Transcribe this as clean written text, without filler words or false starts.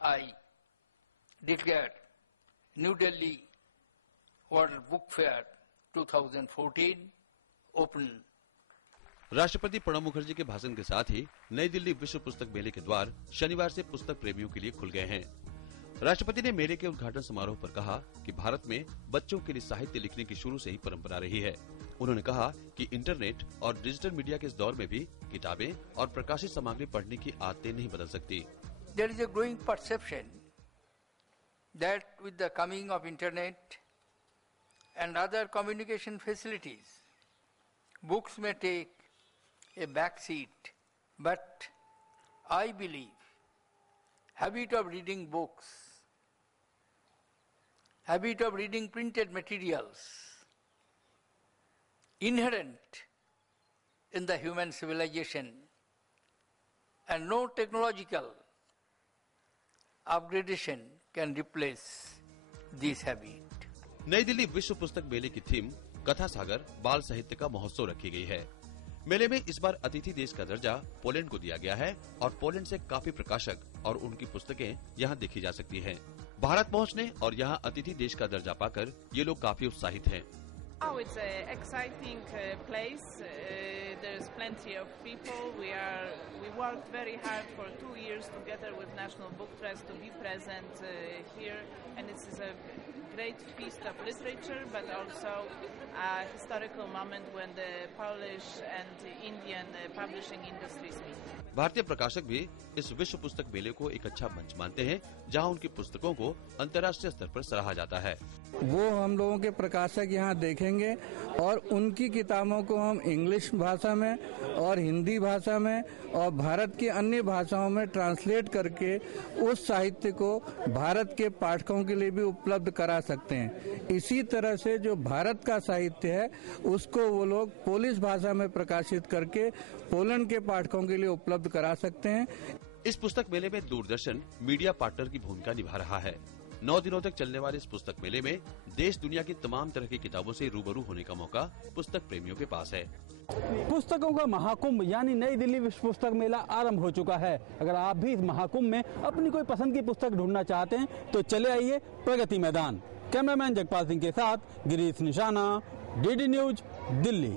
I declare New Delhi World Book Fair 2014 open। राष्ट्रपति प्रणब मुखर्जी के भाषण के साथ ही नई दिल्ली विश्व पुस्तक मेले के द्वार शनिवार से पुस्तक प्रेमियों के लिए खुल गए हैं। राष्ट्रपति ने मेले के उद्घाटन समारोह पर कहा कि भारत में बच्चों के लिए साहित्य लिखने की शुरू से ही परंपरा रही है। उन्होंने कहा कि इंटरनेट और डिजिटल मीडिया के इस दौर में भी किताबें और प्रकाशित सामग्री पढ़ने की आदतें नहीं बदल सकती। There is a growing perception that with the coming of internet and other communication facilities, books may take a back seat, but I believe habit of reading books, habit of reading printed materials, inherent in the human civilization, and no technological upgradation can replace this habit। नई दिल्ली विश्व पुस्तक मेले की theme कथा सागर बाल साहित्य का महोत्सव रखी गई है। मेले में इस बार अतिथि देश का दर्जा पोलैंड को दिया गया है और पोलैंड से काफी प्रकाशक और उनकी पुस्तकें यहाँ देखी जा सकती हैं। भारत पहुँचने और यहाँ अतिथि देश का दर्जा पाकर ये लोग काफी उत्साहित हैं। Oh, it's an exciting place. There's plenty of people. We worked very hard for 2 years together with National Book Trust to be present here, and this is a great feast of literature, but also a historical moment when the Polish and Indian publishing industries meet। भारतीय प्रकाशक भी इस विश्व पुस्तक मेले को एक अच्छा मंच मानते हैं, जहां उनकी पुस्तकों को अंतर्राष्ट्रीय स्तर पर सराहा जाता है। वो हम लोगों के प्रकाशक यहाँ देखेंगे और उनकी किताबों को हम इंग्लिश भाषा में और हिंदी भाषा में और भारत की अन्य भाषाओं में ट्रांसलेट करके उस साहित्य को भारत के पाठकों के लिए भी उपलब्ध करा सकते हैं। इसी तरह से जो भारत का साहित्य है उसको वो लोग पोलिश भाषा में प्रकाशित करके पोलैंड के पाठकों के लिए उपलब्ध करा सकते हैं। इस पुस्तक मेले में दूरदर्शन मीडिया पार्टनर की भूमिका निभा रहा है। 9 दिनों तक चलने वाले इस पुस्तक मेले में देश दुनिया की तमाम तरह की किताबों से रूबरू होने का मौका पुस्तक प्रेमियों के पास है। पुस्तकों का महाकुंभ यानी नई दिल्ली विश्व पुस्तक मेला आरंभ हो चुका है। अगर आप भी इस महाकुंभ में अपनी कोई पसंद की पुस्तक ढूंढना चाहते हैं तो चले आइए प्रगति मैदान। कैमरामैन जगपाल सिंह के साथ गिरीश निशाना, DD न्यूज, दिल्ली।